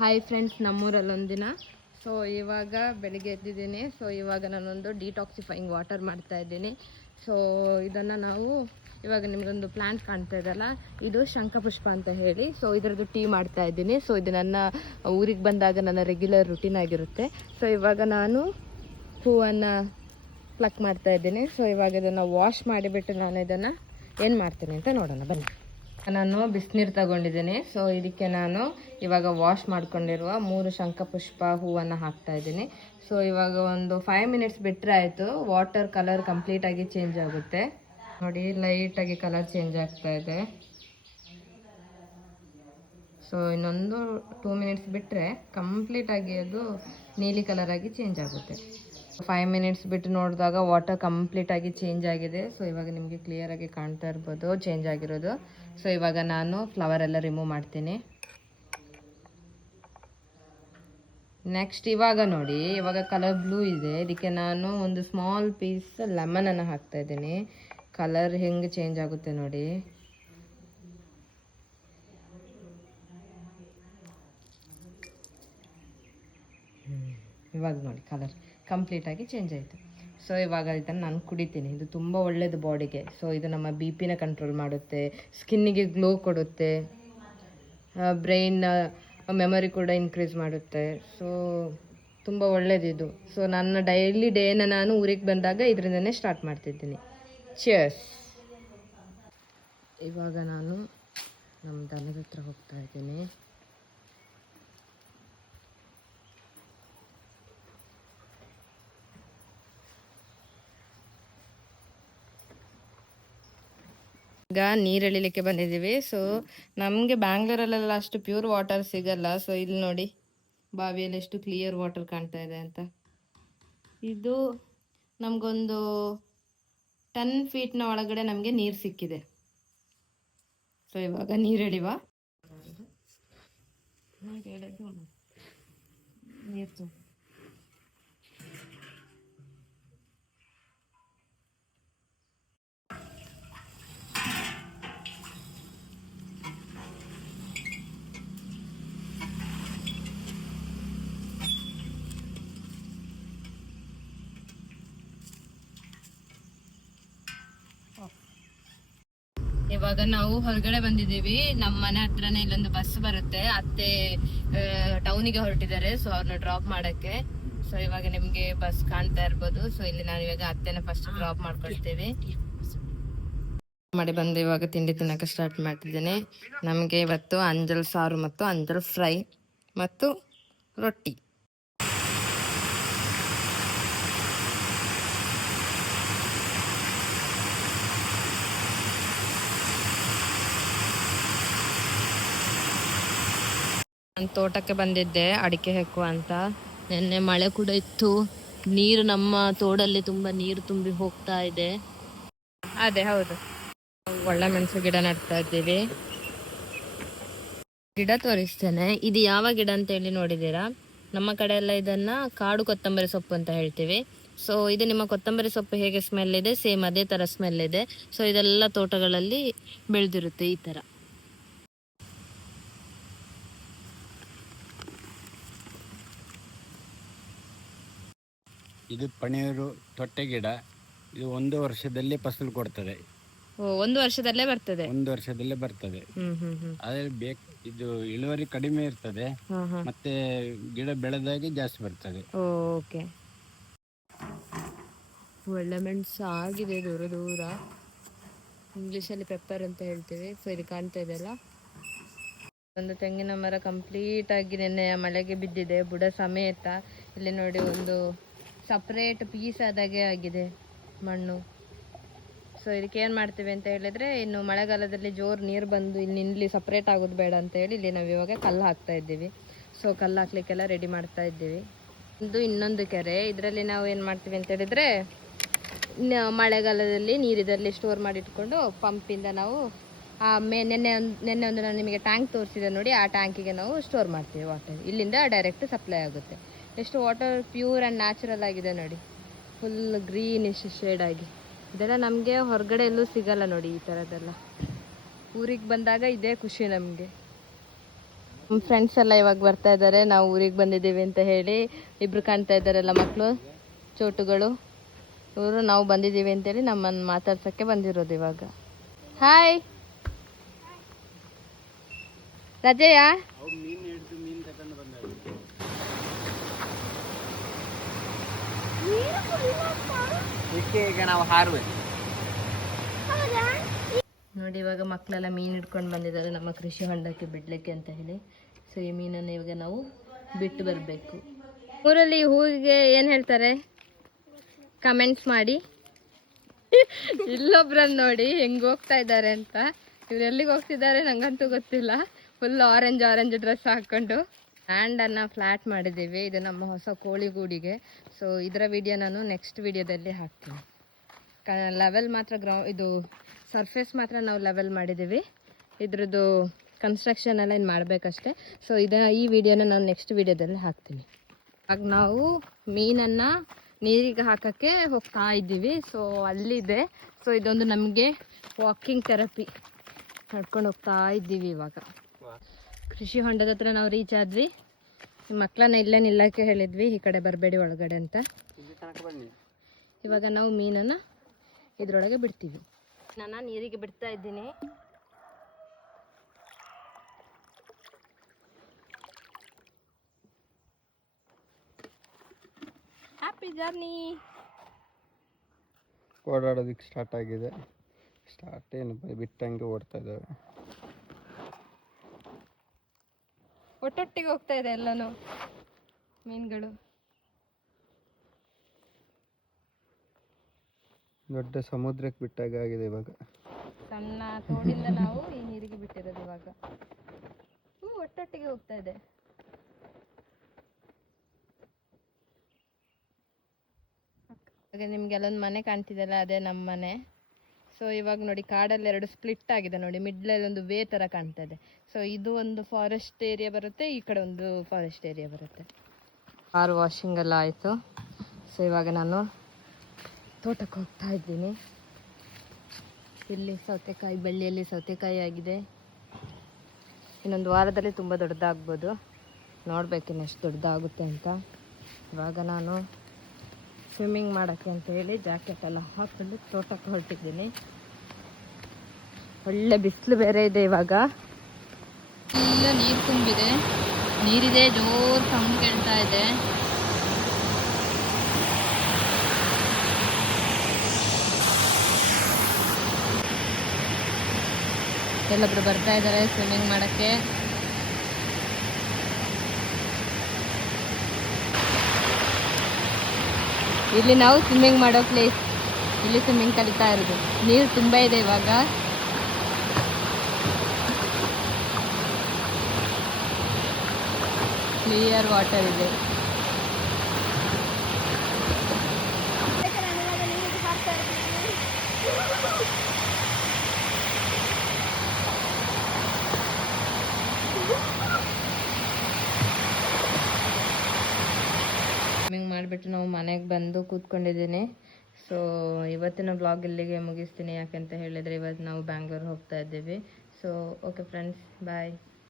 Hi friends, ನಮ್ಮೂರಲ್ಲೊಂದಿನ. So ಇವಾಗ ಬೆಳಿಗ್ಗೆ ಎದ್ದಿದ್ದೀನಿ. So ಇವಾಗ ನಾನೊಂದು ಡಿಟಾಕ್ಸಿಫೈಯಿಂಗ್ ವಾಟರ್ ಮಾಡ್ತಾ ಇದ್ದೀನಿ. ಸೊ ಇದನ್ನು ನಾವು ಇವಾಗ ನಿಮಗೊಂದು ಪ್ಲ್ಯಾಂಟ್ ಕಾಣ್ತಾ ಇದೆಯಲ್ಲ, ಇದು ಶಂಖಪುಷ್ಪ ಅಂತ ಹೇಳಿ. ಸೊ ಇದರದ್ದು ಟೀ ಮಾಡ್ತಾ ಇದ್ದೀನಿ. ಸೊ ಇದು ನನ್ನ ಊರಿಗೆ ಬಂದಾಗ ನನ್ನ ರೆಗ್ಯುಲರ್ ರುಟೀನ್ ಆಗಿರುತ್ತೆ. ಸೊ ಇವಾಗ ನಾನು ಹೂವನ್ನು ಪ್ಲಕ್ ಮಾಡ್ತಾ ಇದ್ದೀನಿ. ಸೊ ಇವಾಗ ಇದನ್ನು ವಾಶ್ ಮಾಡಿಬಿಟ್ಟು ನಾನು ಇದನ್ನು ಏನು ಮಾಡ್ತೀನಿ ಅಂತ ನೋಡೋಣ ಬನ್ನಿ. ನಾನು ಬಿಸಿನೀರು ತಗೊಂಡಿದ್ದೀನಿ. ಸೊ ಇದಕ್ಕೆ ನಾನು ಇವಾಗ ವಾಶ್ ಮಾಡ್ಕೊಂಡಿರುವ 3 ಶಂಖಪುಷ್ಪ ಹೂವನ್ನು ಹಾಕ್ತಾ ಇದ್ದೀನಿ. ಸೊ ಇವಾಗ ಒಂದು 5 ಮಿನಿಟ್ಸ್ ಬಿಟ್ಟರೆ ಆಯಿತು, ವಾಟರ್ ಕಲರ್ ಕಂಪ್ಲೀಟಾಗಿ ಚೇಂಜ್ ಆಗುತ್ತೆ. ನೋಡಿ, ಲೈಟಾಗಿ ಕಲರ್ ಚೇಂಜ್ ಆಗ್ತಾ ಇದೆ. ಸೊ ಇನ್ನೊಂದು 2 ಮಿನಿಟ್ಸ್ ಬಿಟ್ಟರೆ ಕಂಪ್ಲೀಟಾಗಿ ಅದು ನೀಲಿ ಕಲರಾಗಿ ಚೇಂಜ್ ಆಗುತ್ತೆ. 5 ಮಿನಿಟ್ಸ್ ಬಿಟ್ಟು ನೋಡಿದಾಗ ವಾಟರ್ ಕಂಪ್ಲೀಟಾಗಿ ಚೇಂಜ್ ಆಗಿದೆ. ಸೊ ಇವಾಗ ನಿಮಗೆ ಕ್ಲಿಯರಾಗಿ ಕಾಣ್ತಾ ಇರ್ಬೋದು ಚೇಂಜ್ ಆಗಿರೋದು. ಸೊ ಇವಾಗ ನಾನು ಫ್ಲವರ್ ಎಲ್ಲ ರಿಮೂವ್ ಮಾಡ್ತೀನಿ. ನೆಕ್ಸ್ಟ್ ಇವಾಗ ನೋಡಿ, ಇವಾಗ ಕಲರ್ ಬ್ಲೂ ಇದೆ. ಇದಕ್ಕೆ ನಾನು ಒಂದು ಸ್ಮಾಲ್ ಪೀಸ್ ಲೆಮನನ್ನು ಹಾಕ್ತಾ ಇದ್ದೀನಿ. ಕಲರ್ ಹೆಂಗೆ ಚೇಂಜ್ ಆಗುತ್ತೆ ನೋಡಿ. ಇವಾಗ ನೋಡಿ ಕಲರ್ ಕಂಪ್ಲೀಟಾಗಿ ಚೇಂಜ್ ಆಯಿತು. ಸೊ ಇವಾಗ ಇದನ್ನು ನಾನು ಕುಡಿತೀನಿ. ಇದು ತುಂಬ ಒಳ್ಳೆಯದು ಬಾಡಿಗೆ. ಸೊ ಇದು ನಮ್ಮ BP ಕಂಟ್ರೋಲ್ ಮಾಡುತ್ತೆ, ಸ್ಕಿನ್ನಿಗೆ ಗ್ಲೋ ಕೊಡುತ್ತೆ, ಬ್ರೈನ್ ಮೆಮೊರಿ ಕೂಡ ಇನ್ಕ್ರೀಸ್ ಮಾಡುತ್ತೆ. ಸೊ ತುಂಬ ಒಳ್ಳೆಯದಿದು. ಸೊ ನನ್ನ ಡೈಲಿ ಡೇನ ನಾನು ಊರಿಗೆ ಬಂದಾಗ ಇದರಿಂದನೇ ಸ್ಟಾರ್ಟ್ ಮಾಡ್ತಿದ್ದೀನಿ. ಚಿಯರ್ಸ್. ಇವಾಗ ನಾನು ನಮ್ಮ ದನದ ಹತ್ರ ಹೋಗ್ತಾ ಇದ್ದೀನಿ. ಈಗ ನೀರು ಎಳಿಲಿಕ್ಕೆ ಬಂದಿದ್ದೀವಿ. ಸೊ ನಮಗೆ ಬ್ಯಾಂಗ್ಳೂರಲ್ಲೆಲ್ಲ ಅಷ್ಟು ಪ್ಯೂರ್ ವಾಟರ್ ಸಿಗಲ್ಲ. ಸೊ ಇಲ್ಲಿ ನೋಡಿ, ಬಾವಿಯಲ್ಲಿ ಎಷ್ಟು ಕ್ಲಿಯರ್ ವಾಟರ್ ಕಾಣ್ತಾ ಇದೆ ಅಂತ. ಇದು ನಮಗೊಂದು 10 ಫೀಟ್ನ ಒಳಗಡೆ ನಮಗೆ ನೀರು ಸಿಕ್ಕಿದೆ. ಸೊ ಇವಾಗ ನೀರು ಎಳಿವಾ, ನೀರು ಇವಾಗ ನಾವು ಹೊರಗಡೆ ಬಂದಿದ್ದೀವಿ. ನಮ್ಮ ಮನೆ ಹತ್ರನೇ ಇಲ್ಲೊಂದು ಬಸ್ ಬರುತ್ತೆ. ಅತ್ತೆ ಟೌನಿಗೆ ಹೊರಟಿದ್ದಾರೆ. ಸೊ ಅವ್ರನ್ನ ಡ್ರಾಪ್ ಮಾಡಕ್ಕೆ. ಸೊ ಇವಾಗ ನಿಮ್ಗೆ ಬಸ್ ಕಾಣ್ತಾ ಇರ್ಬೋದು. ಸೊ ಇಲ್ಲಿ ನಾನು ಇವಾಗ ಅತ್ತೆನ ಫಸ್ಟ್ ಡ್ರಾಪ್ ಮಾಡ್ಕೊಳ್ತೀವಿ. ಮಾಡಿ ಬಂದು ಇವಾಗ ತಿಂಡಿ ತಿನ್ನಕ್ಕೆ ಸ್ಟಾರ್ಟ್ ಮಾಡ್ತಿದ್ದೇನೆ. ನಮಗೆ ಇವತ್ತು ಅಂಜಲ್ ಸಾರು ಮತ್ತು ಅಂಜಲ್ ಫ್ರೈ ಮತ್ತು ರೊಟ್ಟಿ. ನಾನು ತೋಟಕ್ಕೆ ಬಂದಿದ್ದೆ ಅಡಿಕೆ ಹೆಕ್ಕುವ ಅಂತ. ನಿನ್ನೆ ಮಳೆ ಕೂಡ ಇತ್ತು. ನೀರು ನಮ್ಮ ತೋಡಲ್ಲಿ ತುಂಬ ನೀರು ತುಂಬಿ ಹೋಗ್ತಾ ಇದೆ. ಅದೇ ಹೌದು, ಒಳ್ಳೆ ಮೆಣಸು ಗಿಡ ನೆಡ್ತಾ ಇದ್ದೀವಿ. ಗಿಡ ತೋರಿಸ್ತೇನೆ. ಇದು ಯಾವ ಗಿಡ ಅಂತ ಹೇಳಿ ನೋಡಿದ್ದೀರಾ? ನಮ್ಮ ಕಡೆ ಎಲ್ಲ ಇದನ್ನ ಕಾಡು ಕೊತ್ತಂಬರಿ ಸೊಪ್ಪು ಅಂತ ಹೇಳ್ತೀವಿ. ಸೊ ಇದು ನಿಮ್ಮ ಕೊತ್ತಂಬರಿ ಸೊಪ್ಪು ಹೇಗೆ ಸ್ಮೆಲ್ ಇದೆ, ಸೇಮ್ ಅದೇ ತರ ಸ್ಮೆಲ್ ಇದೆ. ಸೊ ಇದೆಲ್ಲ ತೋಟಗಳಲ್ಲಿ ಬೆಳೆದಿರುತ್ತೆ ಈ ತರ. ಇದು ಪಣಿಯೂರು ತೊಟ್ಟೆ ಗಿಡ. ಇದು 1 ವರ್ಷದಲ್ಲಿ ಫಸಲು ಕೊಡ್ತದೆ. 1 ವರ್ಷದಲ್ಲೇ ಬರ್ತದೆ. 1 ವರ್ಷದಲ್ಲೇ ಬರ್ತದೆ. ಅದ್ರಲ್ಲಿ ಇದು ಇಳುವರಿ ಕಡಿಮೆ ಇರ್ತದೆ, ಮತ್ತೆ ಗಿಡ ಬೆಳೆದಾಗಿ ಜಾಸ್ತಿ ಬರ್ತದೆ. ಓಕೆ, ಒಳ್ಳೆ ಮೆಣಸು ಆಗಿದೆ. ದೂರ ದೂರ ಇಂಗ್ಲೀಷಲ್ಲಿ ಪೆಪ್ಪರ್ ಅಂತ ಹೇಳ್ತೀವಿ. ಸೊ ಇದು ಕಾಣ್ತಾ ಇದೆಯಲ್ಲ, ಒಂದು ತೆಂಗಿನ ಮರ ಕಂಪ್ಲೀಟ್ ಆಗಿ ನೆನ್ನೆ ಮಳೆಗೆ ಬಿದ್ದಿದೆ, ಬುಡ ಸಮೇತ. ಇಲ್ಲಿ ನೋಡಿ, ಒಂದು ಸಪ್ರೇಟ್ ಪೀಸ್ ಆದಾಗೆ ಆಗಿದೆ ಮಣ್ಣು. ಸೊ ಇದಕ್ಕೆ ಏನು ಮಾಡ್ತೀವಿ ಅಂತ ಹೇಳಿದರೆ, ಇನ್ನು ಮಳೆಗಾಲದಲ್ಲಿ ಜೋರು ನೀರು ಬಂದು ಇಲ್ಲಿ ಸಪ್ರೇಟ್ ಆಗೋದು ಬೇಡ ಅಂತ ಹೇಳಿ ಇಲ್ಲಿ ನಾವು ಇವಾಗ ಕಲ್ಲು ಹಾಕ್ತಾ ಇದ್ದೀವಿ. ಸೊ ಕಲ್ಲು ಹಾಕ್ಲಿಕ್ಕೆಲ್ಲ ರೆಡಿ ಮಾಡ್ತಾ ಇದ್ದೀವಿ. ಇನ್ನೊಂದು ಕೆರೆ, ಇದರಲ್ಲಿ ನಾವು ಏನು ಮಾಡ್ತೀವಿ ಅಂತ ಹೇಳಿದರೆ, ಮಳೆಗಾಲದಲ್ಲಿ ನೀರು ಇದರಲ್ಲಿ ಸ್ಟೋರ್ ಮಾಡಿ ಇಟ್ಕೊಂಡು ಪಂಪಿಂದ ನಾವು ನೆನ್ನೆ ಒಂದು ನಾನು ನಿಮಗೆ ಟ್ಯಾಂಕ್ ತೋರಿಸಿದೆ ನೋಡಿ, ಆ ಟ್ಯಾಂಕಿಗೆ ನಾವು ಸ್ಟೋರ್ ಮಾಡ್ತೀವಿ ವಾಟರ್. ಇಲ್ಲಿಂದ ಡೈರೆಕ್ಟ್ ಸಪ್ಲೈ ಆಗುತ್ತೆ. ಎಷ್ಟು ವಾಟರ್ ಪ್ಯೂರ್ ಆ್ಯಂಡ್ ನ್ಯಾಚುರಲ್ ಆಗಿದೆ ನೋಡಿ, ಫುಲ್ ಗ್ರೀನಿಶ್ ಶೇಡ್ ಆಗಿ. ಇದೆಲ್ಲ ನಮಗೆ ಹೊರಗಡೆ ಎಲ್ಲೂ ಸಿಗಲ್ಲ ನೋಡಿ ಈ ಥರದ್ದೆಲ್ಲ. ಊರಿಗೆ ಬಂದಾಗ ಇದೇ ಖುಷಿ ನಮಗೆ. ನಮ್ಮ ಫ್ರೆಂಡ್ಸ್ ಎಲ್ಲ ಇವಾಗ ಬರ್ತಾ ಇದ್ದಾರೆ, ನಾವು ಊರಿಗೆ ಬಂದಿದ್ದೀವಿ ಅಂತ ಹೇಳಿ. ಇಬ್ರು ಕಾಣ್ತಾ ಇದ್ದಾರಲ್ಲ ಮಕ್ಕಳು, ಚೋಟುಗಳು, ಇವರು ನಾವು ಬಂದಿದ್ದೀವಿ ಅಂತೇಳಿ ನಮ್ಮನ್ನು ಮಾತಾಡ್ಸೋಕ್ಕೆ ಬಂದಿರೋದು ಇವಾಗ. ಹಾಯ್ ರಜೆಯಾ? ಈಗ ನಾವು ಹಾರಬೇಕು ನೋಡಿ. ಇವಾಗ ಮಕ್ಕಳೆಲ್ಲ ಮೀನು ಹಿಡ್ಕೊಂಡು ಬಂದಿದ್ದಾರೆ ನಮ್ಮ ಕೃಷಿ ಹೊಂಡಕ್ಕೆ ಬಿಡ್ಲಿಕ್ಕೆ ಅಂತ ಹೇಳಿ. ಸೊ ಈ ಮೀನನ್ನು ಇವಾಗ ನಾವು ಬಿಟ್ಟು ಬರಬೇಕು. ಊರಲ್ಲಿ ಹೂವಿಗೆ ಏನು ಹೇಳ್ತಾರೆ ಕಮೆಂಟ್ಸ್ ಮಾಡಿ. ಇಲ್ಲೊಬ್ರನ್ನ ನೋಡಿ ಹೆಂಗೆ ಹೋಗ್ತಾ ಇದ್ದಾರೆ ಅಂತ. ಇವ್ರು ಎಲ್ಲಿಗೆ ಹೋಗ್ತಿದ್ದಾರೆ ನಂಗಂತೂ ಗೊತ್ತಿಲ್ಲ. ಫುಲ್ ಆರೆಂಜ್ ಆರೆಂಜ್ ಡ್ರೆಸ್ ಹಾಕ್ಕೊಂಡು ಹ್ಯಾಂಡನ್ನು ಫ್ಲ್ಯಾಟ್ ಮಾಡಿದ್ದೀವಿ. ಇದು ನಮ್ಮ ಹೊಸ ಕೋಳಿ ಗೂಡಿಗೆ. ಸೊ ಇದರ ವಿಡಿಯೋ ನಾನು ನೆಕ್ಸ್ಟ್ ವಿಡಿಯೋದಲ್ಲಿ ಹಾಕ್ತೀನಿ. ಲೆವೆಲ್ ಮಾತ್ರ ಇದು ಸರ್ಫೇಸ್ ಮಾತ್ರ ನಾವು ಲೆವೆಲ್ ಮಾಡಿದ್ದೀವಿ. ಇದ್ರದ್ದು ಕನ್ಸ್ಟ್ರಕ್ಷನ್ ಎಲ್ಲ ಇನ್ನು ಮಾಡಬೇಕಷ್ಟೆ. ಸೊ ಈ ವಿಡಿಯೋನ ನಾನು ನೆಕ್ಸ್ಟ್ ವಿಡಿಯೋದಲ್ಲಿ ಹಾಕ್ತೀನಿ. ಆಗ ನಾವು ಮೀನನ್ನು ನೀರಿಗೆ ಹಾಕೋಕ್ಕೆ ಹೋಗ್ತಾ ಇದ್ದೀವಿ. ಸೊ ಅಲ್ಲಿದೆ. ಸೊ ಇದೊಂದು ನಮಗೆ ವಾಕಿಂಗ್ ಥೆರಪಿ. ನಡ್ಕೊಂಡು ಹೋಗ್ತಾ ಇದ್ದೀವಿ ಇವಾಗ. ಕೃಷಿ ಹೊಂಡದ ಹತ್ರ ನಾವು ರೀಚ್ ಆದ್ವಿ. ಮಕ್ಕಳನ್ನ ಇಲ್ಲೇ ನಿಲ್ಲಕ್ಕೆ ಹೇಳಿದ್ವಿ, ಈ ಕಡೆ ಬರಬೇಡಿ ಒಳಗಡೆ ಅಂತ. ಇವಾಗ ನಾವು ಮೀನನ್ನು ಇದರೊಳಗೆ ಬಿಡ್ತೀವಿ. ನಾನು ನೀರಿಗೆ ಬಿಡ್ತಾ ಇದ್ದೀನಿ. Happy journey. ಓಡಾಡೋದಕ್ಕೆ ಸ್ಟಾರ್ಟ್ ಆಗಿದೆ. ಸ್ಟಾರ್ಟ್ ಏನು ಬಿಟ್ಟಂಗೆ ಓಡ್ತಾ ಇದ್ದಾವೆ. ಒಟ್ಟೊಟ್ಟಿಗೆ ಹೋಗ್ತಾ ಇದೆ ಎಲ್ಲನೂ ಮೀನುಗಳು. ದೊಡ್ಡ ಸಮುದ್ರಕ್ಕೆ ಬಿಟ್ಟಾಗ ಆಗಿದೆ ಇವಾಗ. ಸಣ್ಣ ತೋಡಿಂದ ನಾವು ಈ ನೀರಿಗೆ ಬಿಟ್ಟಿರೋದು ಇವಾಗ. ಒಟ್ಟೊಟ್ಟಿಗೆ ಹೋಗ್ತಾ ಇದೆ. ಹಾಗೆ ನಿಮ್ಗೆ ಅಲ್ಲೊಂದು ಮನೆ ಕಾಣ್ತಿದೆಯಲ್ಲ, ಅದೇ ನಮ್ಮ ಮನೆ. ಸೊ ಇವಾಗ ನೋಡಿ ಕಾಡಲ್ಲಿ ಎರಡು ಸ್ಪ್ಲಿಟ್ ಆಗಿದೆ ನೋಡಿ. ಮಿಡ್ಲಲ್ಲಿ ಒಂದು ವೇ ಥರ ಕಾಣ್ತಾ ಇದೆ. ಸೊ ಇದು ಒಂದು ಫಾರೆಸ್ಟ್ ಏರಿಯಾ ಬರುತ್ತೆ, ಈ ಕಡೆ ಒಂದು ಫಾರೆಸ್ಟ್ ಏರಿಯಾ ಬರುತ್ತೆ. ಕಾರ್ ವಾಷಿಂಗ್ ಎಲ್ಲ ಆಯಿತು. ಸೊ ಇವಾಗ ನಾನು ತೋಟಕ್ಕೆ ಹೋಗ್ತಾ ಇದ್ದೀನಿ. ಇಲ್ಲಿ ಸೌತೆಕಾಯಿ, ಬಳ್ಳಿಯಲ್ಲಿ ಸೌತೆಕಾಯಿ ಆಗಿದೆ. ಇನ್ನೊಂದು ವಾರದಲ್ಲಿ ತುಂಬ ದೊಡ್ಡದಾಗ್ಬೋದು. ನೋಡ್ಬೇಕಿನ್ನು ಎಷ್ಟು ದೊಡ್ಡದಾಗುತ್ತೆ ಅಂತ. ಇವಾಗ ನಾನು ಸ್ವಿಮ್ಮಿಂಗ್ ಮಾಡೋಕ್ಕೆ ಅಂತ ಹೇಳಿ ಜಾಕೆಟ್ ಎಲ್ಲ ಹಾಕ್ಕೊಂಡು ತೋಟಕ್ಕೆ ಹೊರಟಿದ್ದೀನಿ. ಒಳ್ಳೆ ಬಿಸಿಲು ಬೇರೆ ಇದೆ ಇವಾಗ. ಇಲ್ಲ ನೀರು ತುಂಬಿದೆ, ನೀರಿದೆ, ಜೋರು ಸೌಂಡ್ ಕೇಳ್ತಾ ಇದೆ. ಎಲ್ಲೊಬ್ರು ಬರ್ತಾ ಇದ್ದಾರೆ ಸ್ವಿಮ್ಮಿಂಗ್ ಮಾಡೋಕ್ಕೆ. ಇಲ್ಲಿ ನಾವು ಸ್ವಿಮ್ಮಿಂಗ್ ಮಾಡೋ ಪ್ಲೇಸ್. ಇಲ್ಲಿ ಸ್ವಿಮ್ಮಿಂಗ್ ಕಲಿತಾ ಇರೋದು. ನೀರು ತುಂಬ ಇದೆ ಇವಾಗ. ಕ್ಲಿಯರ್ ವಾಟರ್ ಇದೆ. ಸ್ವಿಮ್ಮಿಂಗ್ ಮಾಡಿಬಿಟ್ಟು ನಾವು ಮನೆಗೆ ಬಂದು ಕೂತ್ಕೊಂಡಿದ್ದೀನಿ. ಸೊ ಇವತ್ತಿನ ಬ್ಲಾಗ್ ಇಲ್ಲಿಗೆ ಮುಗಿಸ್ತೀನಿ. ಯಾಕೆಂತ ಹೇಳಿದರೆ ಇವತ್ತು ನಾವು ಬ್ಯಾಂಗ್ಳೂರ್ ಹೋಗ್ತಾ ಇದ್ದೀವಿ. ಸೊ ಓಕೆ ಫ್ರೆಂಡ್ಸ್, ಬಾಯ್.